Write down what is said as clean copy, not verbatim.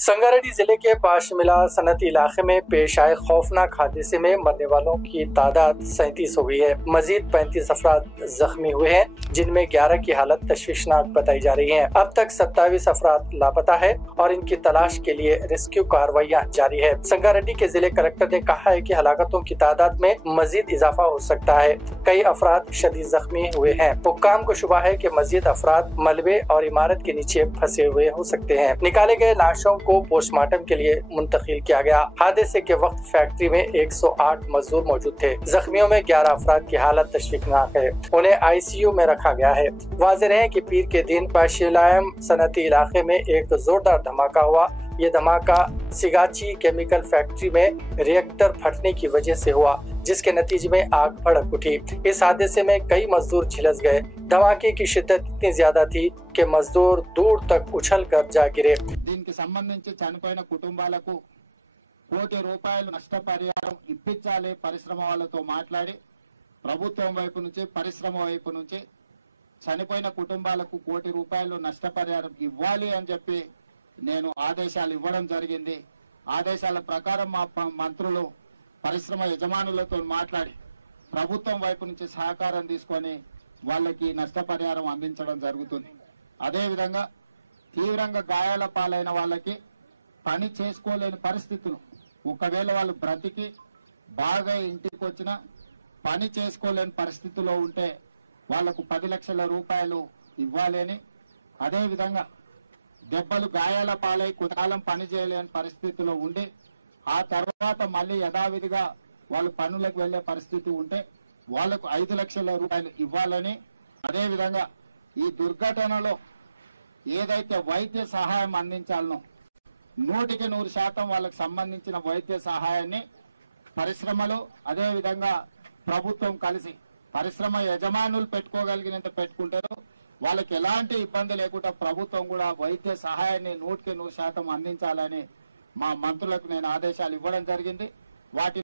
संगारेड्डी जिले के पाशमिला सनती इलाके में पेश आए खौफनाक हादसे में मरने वालों की तादाद 37 हो गई है। मजीद 35 अफराद जख्मी हुए हैं, जिनमें 11 की हालत तशवीशनाक बताई जा रही है। अब तक 27 अफराद लापता है और इनकी तलाश के लिए रेस्क्यू कार्रवाइयाँ जारी है। संगारेड्डी के जिले कलेक्टर ने कहा है कि हलाकतों की तादाद में मजीद इजाफा हो सकता है। कई अफराद शदीद जख्मी हुए हैं। हुक्काम को शुबा है कि मजीद अफराद मलबे और इमारत के नीचे फंसे हुए हो सकते हैं। निकाले गए लाशों को पोस्टमार्टम के लिए मुंतकिल किया गया। हादसे के वक्त फैक्ट्री में 108 मजदूर मौजूद थे। जख्मियों में 11 अफराद की हालत तशवीशनाक है। उन्हें ICU में रखा गया है। वाज़ेह है कि पीर के दिन पाशिलायम सनती इलाके में एक जोरदार धमाका हुआ। ये धमाका सिगाची केमिकल फैक्ट्री में रिएक्टर फटने की वजह से हुआ, जिसके नतीजे में आग भड़क उठी। इस हादसे में कई मजदूर झुलस गए। धमाके की शिद्दत इतनी ज्यादा थी कि मजदूर दूर तक उछल कर जा गिरे। దీనికి సంబంధించి చనిపోయిన కుటుంబాలకు ₹1 కోటి నష్టపరిహారం ఇప్పించాలి పరిశ్రమ వాళ్ళతో మాట్లాడి ప్రభుత్వం వైపు నుంచి పరిశ్రమ వైపు నుంచి చనిపోయిన కుటుంబాలకు ₹1 కోటి నష్టపరిహారం ఇవ్వాలి అని చెప్పి నేను ఆదేశాలు ఇవ్వడం జరిగింది। ఆదేశాల ప్రకారం మా మంత్రులు పరిశ్రమ యజమానులతో మాట్లాడి ప్రభుత్వం వైపు నుంచి సహకారం తీసుకొని వాళ్ళకి నష్టపరిహారం అందించడం జరుగుతుంది। అదే విధంగా తీవ్రంగా గాయాల పాలైన వాళ్ళకి పని చేసుకోలేని పరిస్థితులు, ఒకవేళ వాళ్ళు బ్రతికి బాగా ఇంటికి వచ్చినా పని చేసుకోలేని పరిస్థితిలో ఉంటే వాళ్లకు 10 లక్షల రూపాయలు ఇవ్వాలని, అదే విధంగా దెబ్బలు గాయాల పాలై కొంతకాలం పని చేయలేని పరిస్థితిలో ఉండి ఆ తర్వాత మళ్ళీ యథావిధిగా వాళ్ళు పనులకు వెళ్లే పరిస్థితి ఉంటే వాళ్లకు 5 లక్షల రూపాయలు ఇవ్వాలని, అదే విధంగా ఈ దుర్ఘటనలో ఏదైతే వైద్య సహాయం అందించాలనో 100% వాళ్ళకి సంబంధించిన వైద్య సహాయాన్ని పరిశ్రమలు అదే విధంగా ప్రభుత్వం కలిసి పరిశ్రమ యజమానులు పెట్టుకోగలిగినంత పెట్టుకుంటారు। వాళ్ళకి ఎలాంటి ఇబ్బంది లేకుండా ప్రభుత్వం కూడా వైద్య సహాయాన్ని 100% అందించాలని మా మంత్రులకు నేను ఆదేశాలు ఇవ్వడం జరిగింది। వాటి